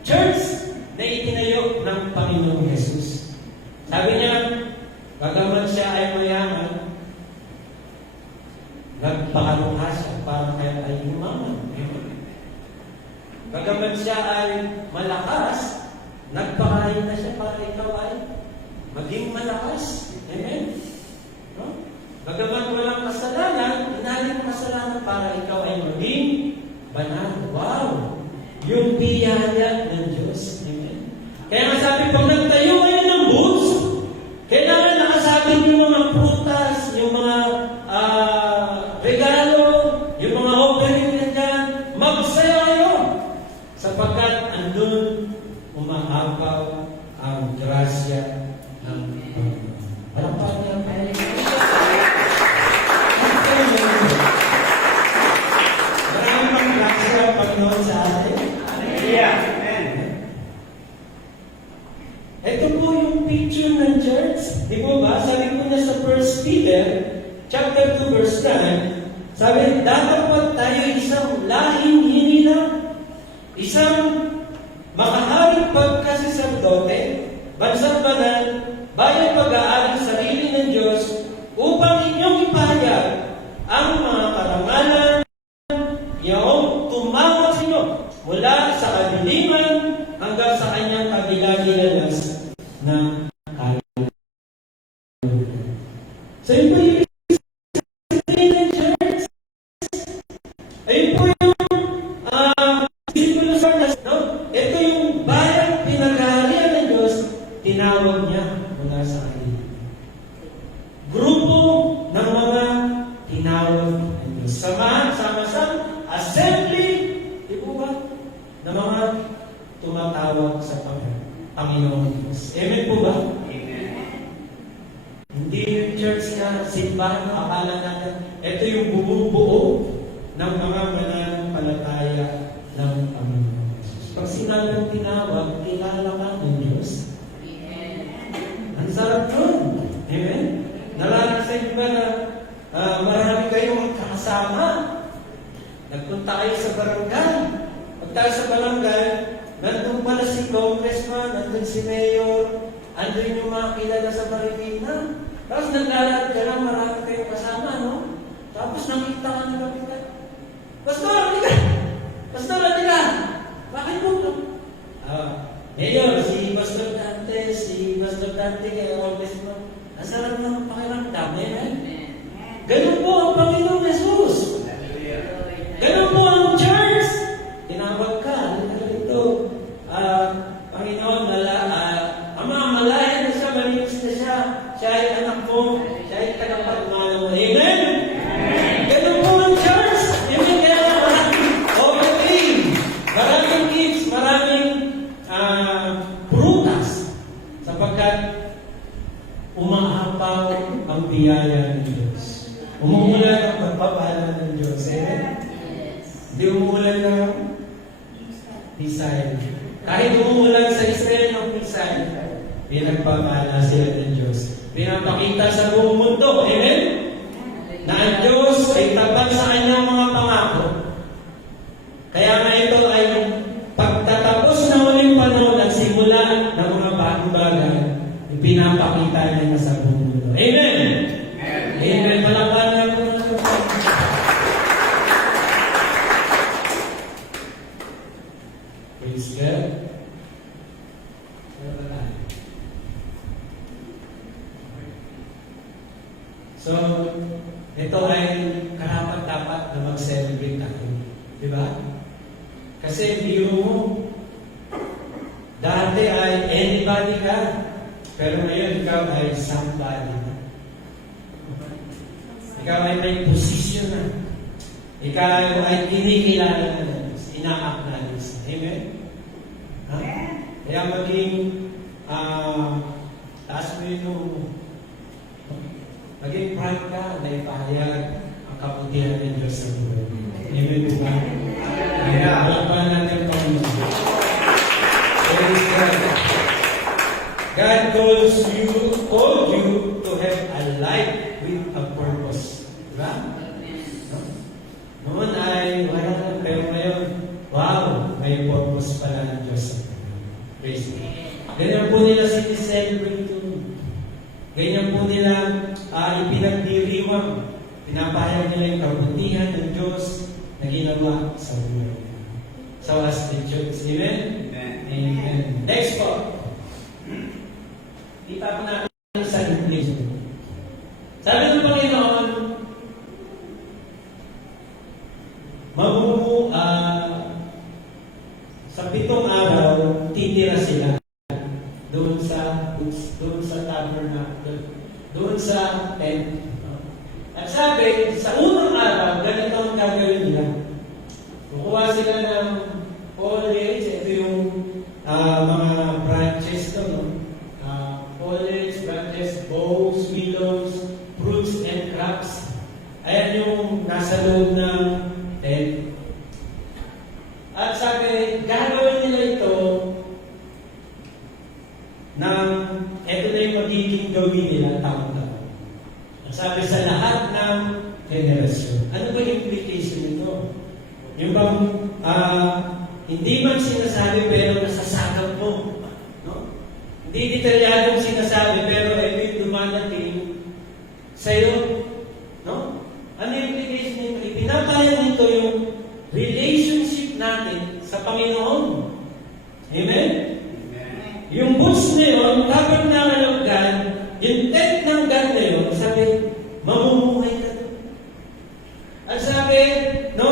church na itinayo ng Panginoong Jesus. Sabi niya, bagaman siya ay mayaman, nagpakalungha siya para kaya ay yumaman. Bagaman siya ay malakas, nagpakain na siya para ikaw ay maging malakas. Amen? No? Bagaman walang kasalanan, inaling kasalanan para ikaw ay maging banal. Wow! Yung biyaya ng Diyos. Amen? Kaya nga sabi, pag nagtayo kayo ng booths, kailangan nakasabit yung mga prutas, yung mga regalo, yung mga offering na dyan, magsaya kayo. Sapagkat andun umaapaw ang grasya ng Panginoon. Palakpakan niya. Maraming pang grasya ang Panginoon sa atin. Amen. Ito po yung picture ng church. Di ba ba? Sabi ko na sa 1 Peter, chapter 2, verse 9, sabi, dapat tayo isang lahing hinilang, isang makaharing pagkasiserdote, bansang banal, bayan pag-aari sarili ng Diyos, upang inyong ipahayag ang mga karangalan iyong tumawag sa inyo mula sa kadiliman hanggang sa kanyang kabilang-gilanas na kalunan. So yun po yung sabihin ng church. Ayun po yung disciples of the no? Ito yung bayang pinag-aarian ng Diyos, tinawag niya mula sa kanila. Grupo ng mga tinawag ng Diyos. Sama-sama assembly, di po ba? Na mga tumatawag sa Panginoong Diyos. Amen po ba? Amen. Hindi yung church na simbahan na akala natin, ito yung bumubuo ng mga mananampalataya ng Panginoon Diyos. Pag sinabing tinawag, kilala ka ng Diyos. Amen. Ang sarap Amen? Naranasan niyo ba na marami kayong kasama? Nagpunta kayo sa barangay. Pag tayo sa barangay, nandun pala si congressman, nandun si mayor, andun yung mga kilala sa Marikina. Tapos naglalakad ka lang, marami kayong kasama, no? Tapos nakita ka na kapitan. Pastor, halika! Pastor, halika! Bakit mo? Mayor, si Pastor Dante, kaya congressman, nasarap ng pakiramdam, amen? Ganun po ang Panginoong Jesus. Ganun po ang church. Tinawag ka, halika rito. Panginoon, Ama, malayan na siya, malinis na siya. Siya ay anak mo, siya ay tagapagmana mo. Amen? Ganun po ang church. Amen? Kaya maraming overthink, maraming kids, maraming prutas. Sapagkat umaapaw ang biyaya ng Diyos. Umuulan ang pagpapala ng Diyos. Amen? Hindi umuulan ng Bisaya. Kahit umuulan sa Israel ng Bisaya, pinagpapala sila ng Diyos. Pinapakita sa buong mundo. Amen? Na ang Diyos ay tapat sa kanyang mga pangako. Kaya nga ito ay pagtatapos na uling panahon at simula ng mga bagong bagay, pinapakita niya sa buong mundo. Amen? Amen. Palakpan na po na ito. Praise God. So, ito ay karapat-dapat na mag-celebrate tayo. Di ba? Kasi biro mo, dati ay anybody ka, pero ngayon ikaw ay somebody na. Ikaw ay may position na. Ikaw ay kinikilala na. Ina-acknowledge. Amen? Ha? Kaya maging taas mo yung maging proud ka na ipahayag ang kabutihan ng Diyos sa buhay. Amen po ba? Kaya halapan natin ang Panginoon. Praise God. God called you to have a life with a purpose. Diba? No? Noon ay wala lang, pero ngayon, wow, may purpose pala ng Diyos. Praise God. Ganyan po nila siniselebrate yun. Ganyan po nila ipinagdiriwang. Pinapahayag nila yung kabutihan ng Diyos na ginawa sa buhay. So as the church. Amen? Amen. Next po. Kita po natin sa English. Sabi ng Panginoon, sa 7 araw, titira sila doon sa tabernacle, doon sa tent. At sabi, sa unang araw, ganito ang gagawin nila. Kukuha sila ng foliage, ito yung mga branches to, no? Foliage, branches, boughs, willows, fruits, and crops. Ayan yung nasa loob ng tent. At sabi, gagawin nila ito ng, ito na yung magiging gawin nila taon-taon. At sabi sa lahat ng generasyon. Ano ba yung implication nito? Yung bang, hindi man sinasabi pero nasasagap mo. No? Hindi detalyadong sinasabi pero ito yung dumadating sa'yo. No? Ano yung implication nito? Ipinapayag nito yung relationship natin sa Panginoon. Amen? Yung boots na yun, kapag nakalaggan, yung tent ng God na yun, sabi, mamumuhay ka doon. At sabi, no,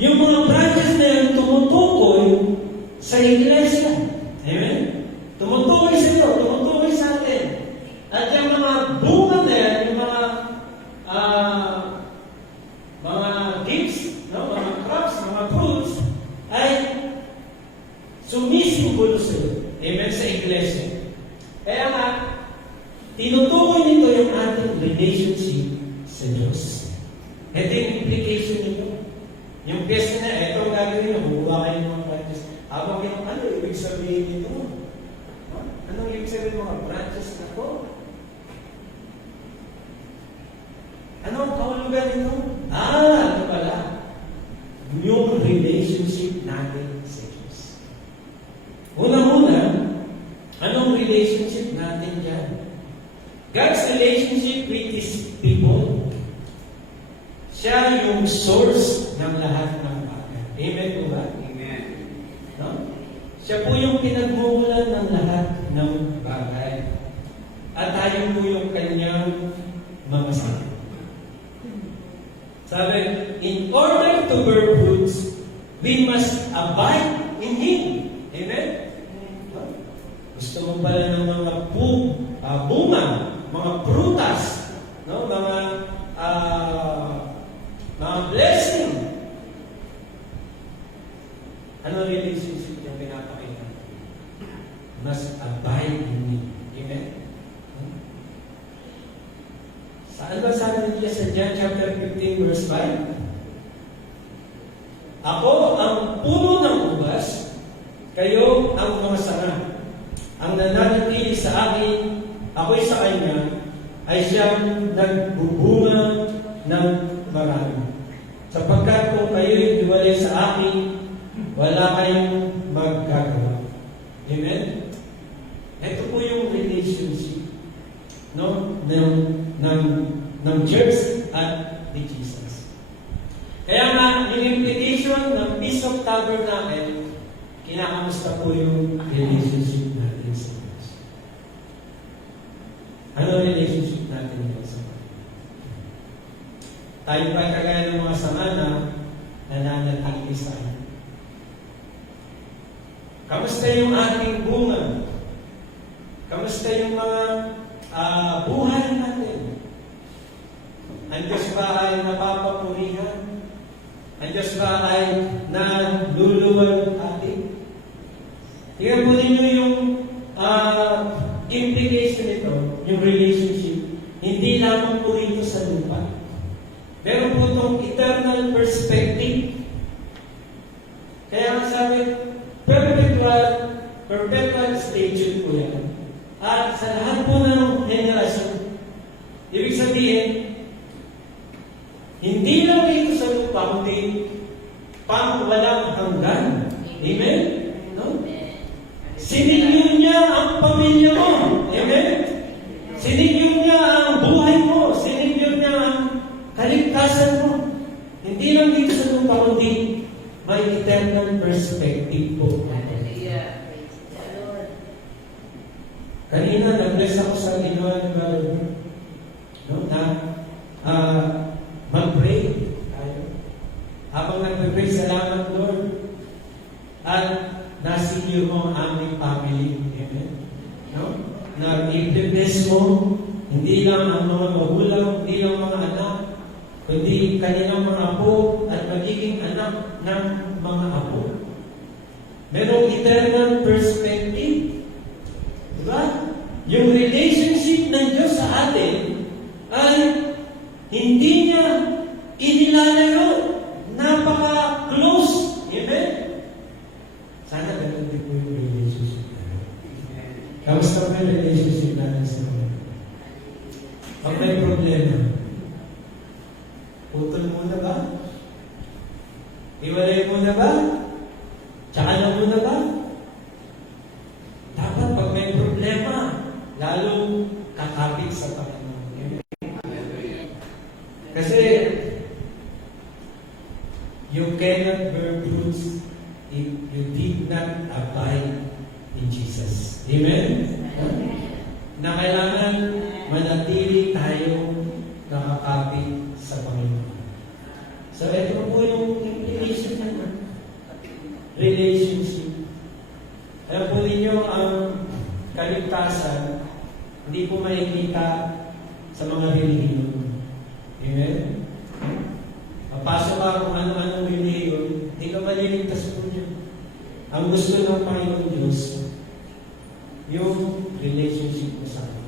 yung mga branches na yun, tumutukoy sa iglesia. Amen? Tumutukoy sa ito, tumutukoy sa atin. At yung mga bunga na yan, yung mga gifts, no, mga crops, mga fruits, ay sumisimbolo sa iyo. Amen, sa iglesia. Kaya nga, tinutukoy nito yung ating relationship sa Diyos. Ito yung implication nito. Yung piyesta na, ito ang gagawin nyo, bubuha kayo ng mga branches. Habang yung ano, ibig sabihin nito? Anong ibig sabihin mga branches na to? yung ganito? Ano pala? Yung relationship natin sa Diyos. Una-una, anong relationship natin dyan? God's relationship with His people. Siya yung source ng lahat ng bagay. Amen po ba? Amen. No? Siya po yung pinagmumulan ng lahat ng bagay. At tayo po yung kanyang mga sabi. Sabi, in order to bear fruits, we must abide in Him. Amen? Gusto mo pala ng mga bunga, mga prutas, no? Mga blessing. Ano relationship yung pinapakita? Must abide in me. Amen? Saan ba sabi niya sa John chapter 15 verse 5? Ako ang puno ng ubas, kayo ang mga sanga. Ang nananatili sa akin, ako'y sa kanya, ay siyang nagbubunga ng marami. Sapagkat kung kayo'y hiwalay sa akin, wala kayong magagawa. Amen? Ito po yung relationship, no, ng church at ni Jesus. Kaya nga, yung implication ng Feast of Tabernacle, kinakamusta po yung relationship natin sa Diyos. Ano relationship natin sa Diyos? Tayo ba kagaya ng mga sama na nananatili sa Kanya? Kamusta yung ating bunga? Kamusta yung mga buhay natin? Ang Diyos ba ay napapapurihan? Ang Diyos ba ay naluluwal atin? Tingnan po ninyo yung implication nito, yung relationship. Hindi lamang po rito sa lupa. Meron po itong eternal perspective. Kaya nga sabi, perpetual station po yan. At sa lahat po ng generasyon, ibig sabihin, hindi lang dito sa lupa, kundi pang walang hanggan. Amen? No? Sinigyo niya ang pamilya mo. Amen? Sinigyo niya ang buhay mo. Sinigyo niya ang kaligtasan mo. Hindi lang dito sa lupa, kundi may eternal perspective po. Hallelujah. Praise the Lord. Kanina, nag-bless ako sa ginawa ng Lord. No? Na, mag-pray tayo. Habang nag-pray, salamat Lord. At nasinyo mo ang aming family. Amen? No? Na i-bless mo, hindi lang ang mga magulang, hindi lang mga anak, kundi kanilang mga apo at magiging anak ng mga apo. Merong eternal perspective. Diba? Yung relationship ng Diyos sa atin ay hindi niya inilalayo. Napaka-close. Amen? Sana ganun din po yung relationship natin. Kamusta po yung relationship natin sa mga? Pag may problema, putol muna ba? Iwalay muna ba? Tsaka na muna ba? Dapat pag may problema, lalong kakapit sa Panginoon. Kasi you cannot bear fruits if you did not abide in Jesus. Amen? Na kailangan manatili tayong nakakapit sa Panginoon. So, ito po yung implication naman. Relationship. Alam po ninyo, ang kaligtasan, hindi po makikita sa mga relihiyon. Amen? Papasok ka kung ano-anong relihiyon, hindi ka maliligtas po niyo. Ang gusto ng Panginoon Diyos, yung relationship mo sa akin.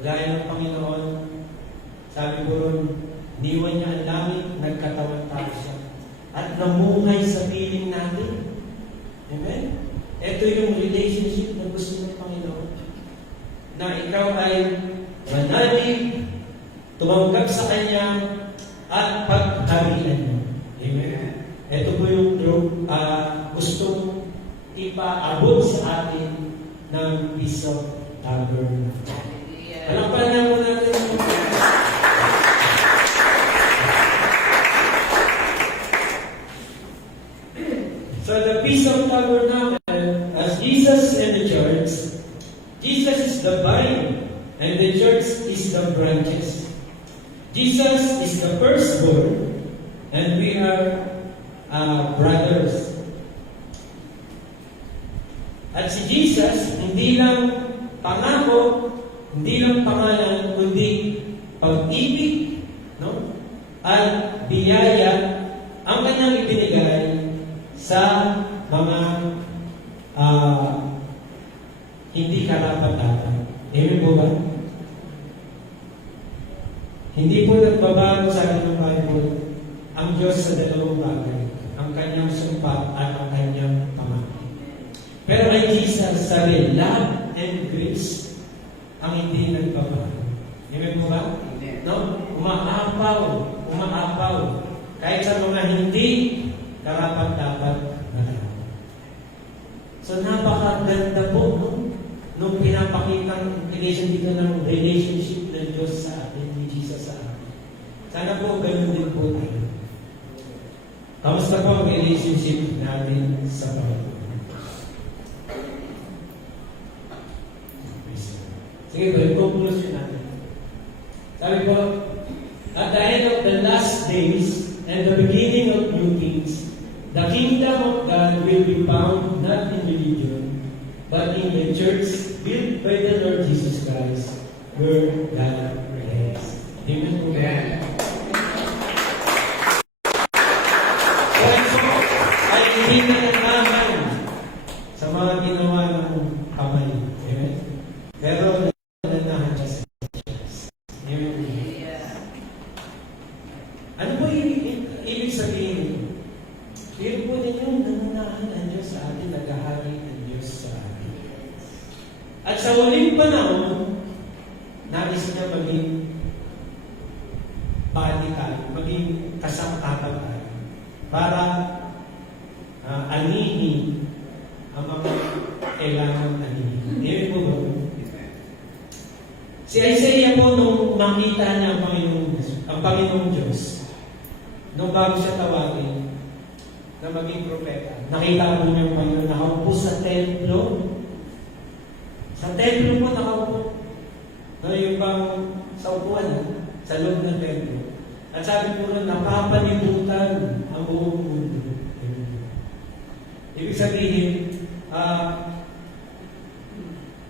Gaya ng Panginoon, sabi ko ron, niwan niya ang langit, nagkatawan tayo siya. At namuhay sa piling natin. Amen? Ito yung relationship na gusto ng Panginoon. Na ikaw ay manalig, tumanggap sa Kanya at pagharian niya. Amen. Ito po yung gustong ipaabot sa atin ng Feast of Tabernacles. Hallelujah. Palakpakan na po natin. So the Feast of Tabernacles, as Jesus and the church, Jesus is the vine and the church is the branches. Jesus is the firstborn and we are brothers. At si Jesus, hindi lang pangako, hindi lang pangalan, kundi pag-ibig, no? At biyaya ang kanyang ibinigay sa mga hindi karapat-dapat. Amen po ba? Hindi po nagbabago sa akin ng Bible ang Diyos sa dalawang bagay, ang kanyang sumpa at ang kanyang pamangkin. Pero kay Jesus, sabi, love and grace ang hindi nagbabago. Amen po ba? No? Umaapaw. Kahit sa mga hindi karapat-dapat na tao. So napakaganda po, no? Nung pinapakitang relationship ng Diyos sa atin, ni Jesus sa atin. Sana po ganun din po tayo. Kamusta po ang relationship natin sa Panginoon? Sige po, yung conclusion natin. Sabi po, at the end of the last days and the beginning of new things, the kingdom of God will be found not in religion, but in the church built by the Lord Jesus Christ, where God reigns. Amen po ba? Ay hindi nananahan sa mga ginawa ng kamay. Amen? Pero nananahan siya sa Diyos. Amen. Ano po ibig sabihin? Yun po din yung nananahan ang Diyos sa atin, naghahari ang Diyos sa atin. At sa huling panahon, nais niya maging body tayo, maging kasangkatan tayo, para anihin ang mga kailangan anihin. Amen po ba? Si Isaiah po, nung makita niya ang Panginoong Diyos, nung bago siya tawagin na maging propeta, nakita po niya ang Panginoon nakaupo sa templo. Sa templo po nakaupo. No, yung bang sa upuan, sa loob ng templo. At sabi po rin, napapalibutan ang buong mundo. Ibig sabihin,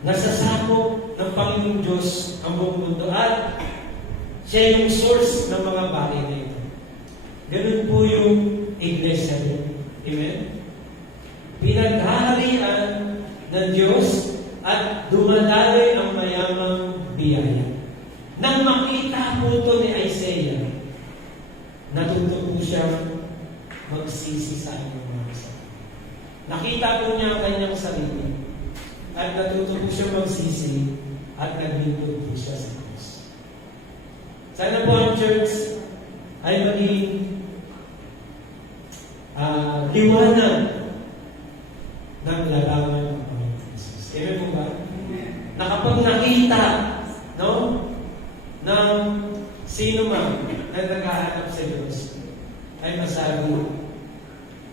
nasasakop ng Panginoong Diyos ang buong mundo at siya yung source ng mga bagay na ito. Ganun po yung iglesia niya. Amen? Pinaghaharian ng Diyos at dumadaloy ang mayamang biyaya. Nang makita po ito ni Isaiah, natuto po siyang magsisi sa kanyang mga kasalanan. Nakita po niya ang kanyang sarili at natuto po siya magsisi at naglingkod po siya sa Diyos. Sana po ang church ay maging liwanag ng larawan ng Panginoon Jesus. Amen po ba? Na kapag nakita, no, ng sino man na naghahanap sa Diyos, ay masabi,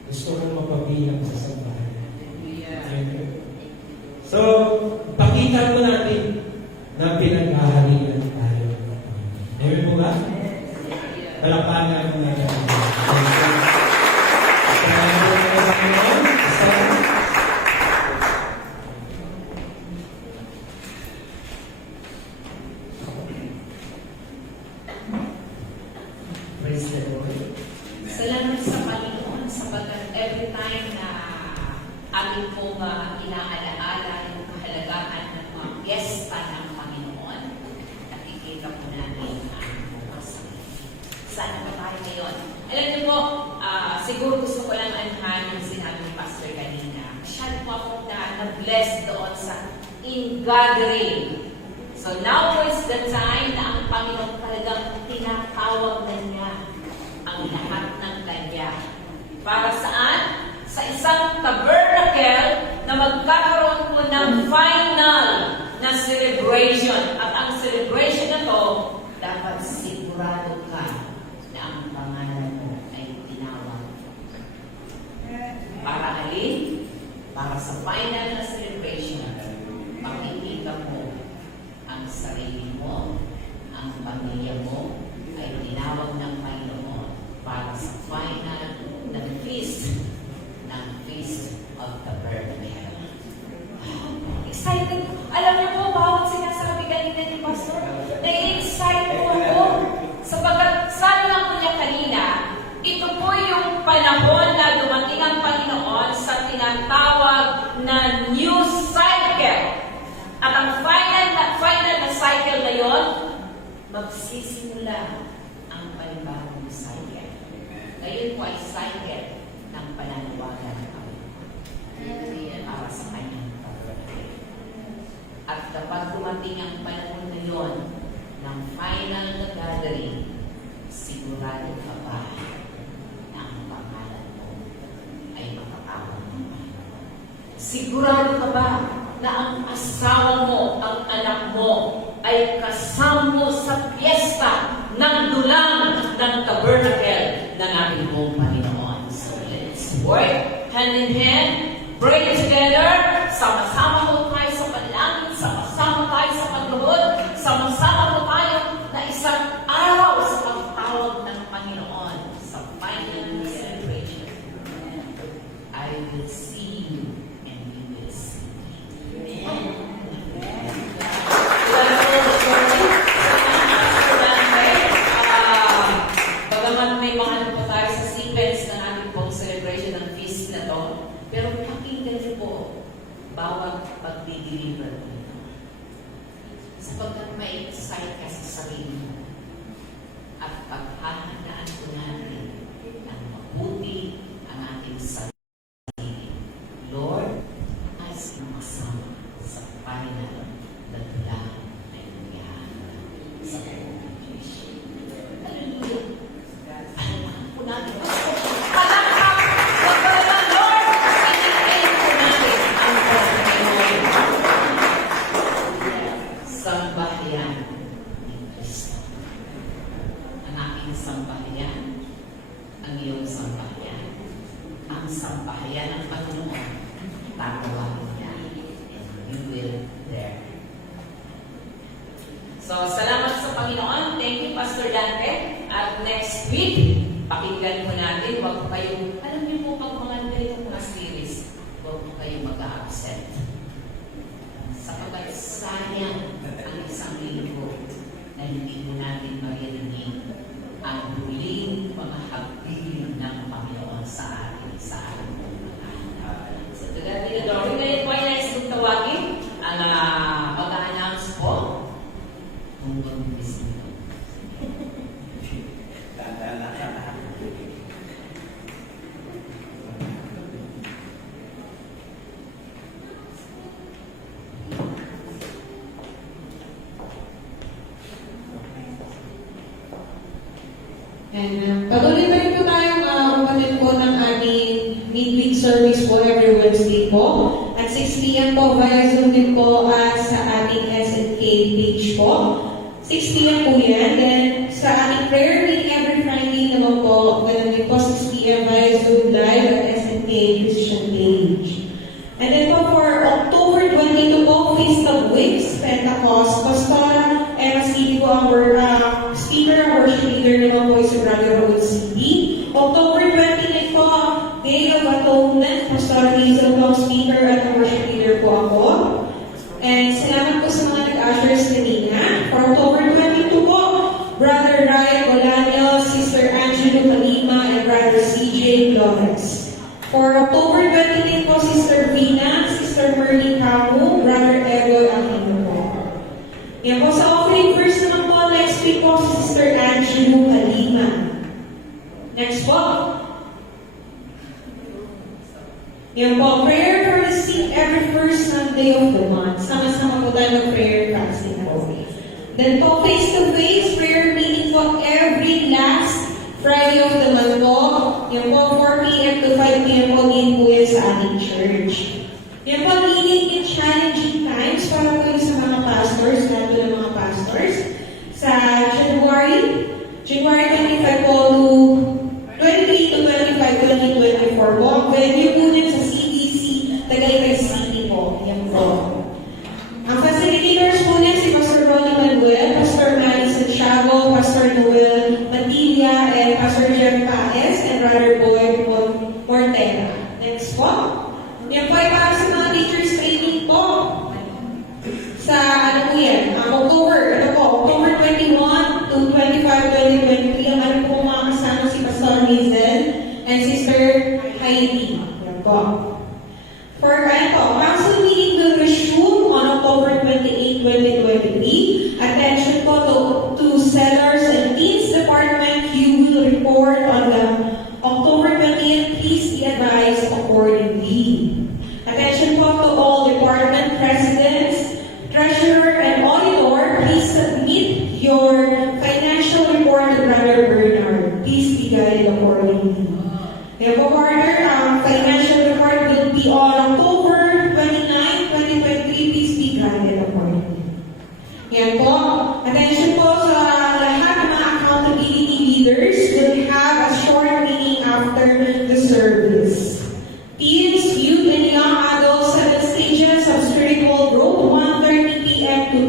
gusto kong mapabilang sa sambahan. Amen. So, pakita po natin na pinaghahalian tayo. Amen po ba? Palakpakan mo natin. Praise the Lord. Salamat sa Panginoon sapagkat every time na amin pong inaalaala yung kahalagahan ng mga piyesta ng Panginoon, nakikita po natin ang bukas. Sana pa tayo ngayon. Alam niyo po, siguro gusto ko lang anhan yung sinabi ni Pastor kanina. Masyado po ako na bless doon sa in-gathering So now is the time na ang Panginoon talagang tinatawag na niya ang lahat ng kanya. Para saan? Sa isang tabernacle na magkakaroon po ng final na celebration. At ang celebration na to, dapat sigurado ka na ang pangalan mo ay tinawag. Para alin? Para sa final na celebration, makikita mo ang sarili mo, ang pamilya mo, ay tinawag ng Panginoon para sa final na feast of the Tabernacle. Excited! Alam niyo po, bawat sinasabi kanina ni Pastor, na-excite po ako. Sabagat sabi lang po niya kanina, ito po yung panahon na dumating ang Panginoon sa tinatawag na new cycle. At ang final na cycle na yon, magsisimula ang panibagong cycle. Ngayon po ay cycle ng pananawagan ng Panginoon para sa kanyang tabernacle. At kapag dumating ang panahon na yon ng final na gathering, sigurado ka ba na ang pangalan mo ay matatawag ng Panginoon? Sigurado ka ba na ang asawa mo, ang anak mo, ay kasama sa piyesta ng dulang ng tabernacle ng ating buong Panginoon? So let's work hand in hand, pray together, sama-sama po tayo sa panalangin, sama-sama tayo sa pagluhod, sama-sama po tayo na isang araw sa pagtawag ng Panginoon sa final celebration. I will see you and you will see me. Bagaman may mga ano po tayo sa sequence ng ating pong celebration ng feast na to, pero pakinggan niyo po bawat pagdi-deliver nito. Sapagkat may excite ka sa sarili mo at paghahandaan ko natin ng mabuti ang ating sarili. Lord, as makasama sa final na dula ay nangyari sa buong Diyos. Hallelujah! Alam po natin, palakpak! Huwag ka lang, Lord! Iniin po natin ang Panginoon. Sambahayan ni Kristo. Ang aking sambahayan, ang iyong sambahayan, ang sambahayan ng Panginoon, tatawagin niya, and you will there. So, salamat sa Panginoon. Thank you, Pastor Dante. At next week, pakinggan po natin, huwag po kayong, alam niyo po, pag mga ganitong mga series, huwag po kayong mag-a-upset. Sapagkat sayang ang isang linggo na hindi mo natin maririnig ang huling mga habilin ng Panginoon sa atin, sa ating mga anak. So, tagad nila Dory, ngayon po ay nais kong tawagin ang mag-a-announce po kung mag-bisito. And patuloy pa rin po tayong umatin po ng ating midweek service po every Wednesday po. At 6 p.m. po via Zoom din po sa ating SNK page po. 6 p.m. po yan. Then sa ating prayer meeting every Friday naman po, ganun din po 6 p.m. via Zoom live at SNK Christian page. And then po for October 22 po, Feast of Weeks, Pentecost, Pastora Emma City po ang speaker and worship leader naman po si Brother Road City. October 29 po, Day of Atonement, Pastor Hazel po ang speaker at ang worship leader po ako. And salamat po sa mga nag-ushers kanina. For October 22 po, Brother Ryan Olanio, Sister Angelo Kalima, and Brother CJ Flores. For October 29 po, Sister Vina, Sister Merly Camu, Brother Egoy Aquino po. Yan po sa offering verse naman po, next week po, Sister Angelo Kalima. Next po. Yan po, prayer for the sick every first Sunday of the month. Sama-sama po tayo mag-prayer fasting po. Then po, face-to-face prayer meeting po every last Friday of the month po. Yan po, 4 p.m. to 5 p.m. po din po yan sa ating church. Yan po, leading in challenging times para po yun sa mga pastors, lalo ng mga pastors. Sa January 25 po to 23 to 25, 2024 po. Ang venue po din sa CDC, Tagaytay City po. Yan po. Ang facilitators po niya si Pastor Ronnie Manuel, Pastor Manny Santiago, Pastor Noel Matilla, and Pastor Jeff Paez, and Brother Boyd Mortera. Next po. Yan po ay para sa mga teachers training po. Sa ano po yan? October 21 to 25, 2023. Ang ano po mga kasama si Pastor Hazel and Sister Heidi. Yan po. For council meeting will resume on October 28, 2023. Attention po to sellers and teams department. You will report on the October 20th. Please be advised accordingly. Attention po to all department presidents, treasurer, and auditor. Please submit your financial report to Brother Bernard. Please be guided accordingly. Therefore, further, financial report will be on October 29, 2023. Please be guided accordingly. Yan po. Attention po sa lahat ng mga accountability leaders. We'll have a short meeting after the service. Teens, youth, and young adults at the stages of spiritual growth, 1:30 p.m. to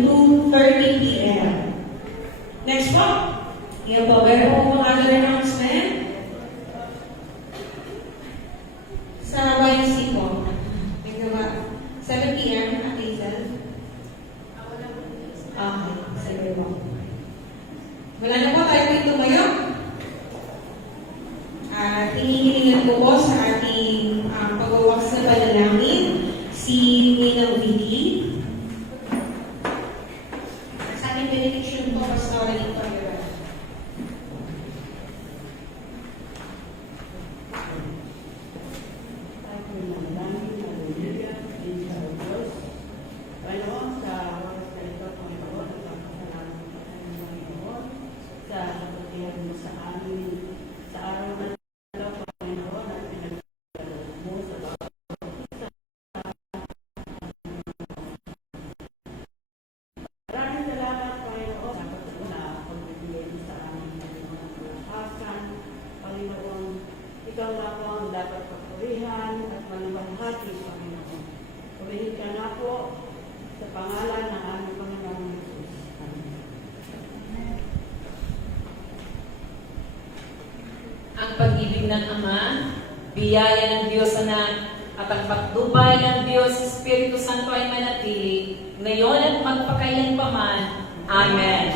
2:30 p.m. Next po. Yan po. Meron po mga other announcement. Sa YC po. May ba? 7 p.m. at Hazel? Okay. Sige po. Wala na po tayo dito ngayon. Hinihilingan ko po sa ating pagwawakas na panalangin si Ninang Vicky. Sa ating benediction po, Pastor Alito Ayala. Panginoon, sa oras na ito, Panginoon, at ang kasalanan ng Panginoon, sa kapatihan mo sa amin, sa araw na ito, Panginoon, at pinagdala mo sa bawat isa. Maraming salamat, Panginoon, sa patuloy na pagbibigay mo sa amin ng mga kalakasan. Panginoon, ikaw na po ang dapat papurihan at maluwalhati, Panginoon. Purihin ka na po sa pangalan ng aming Panginoon Jesus. Amen. Ang pag-ibig ng Ama, biyaya ng Diyos Anak, at ang patnubay ng Diyos Espiritu Santo ay manatili, ngayon at magpakailanpaman. Amen.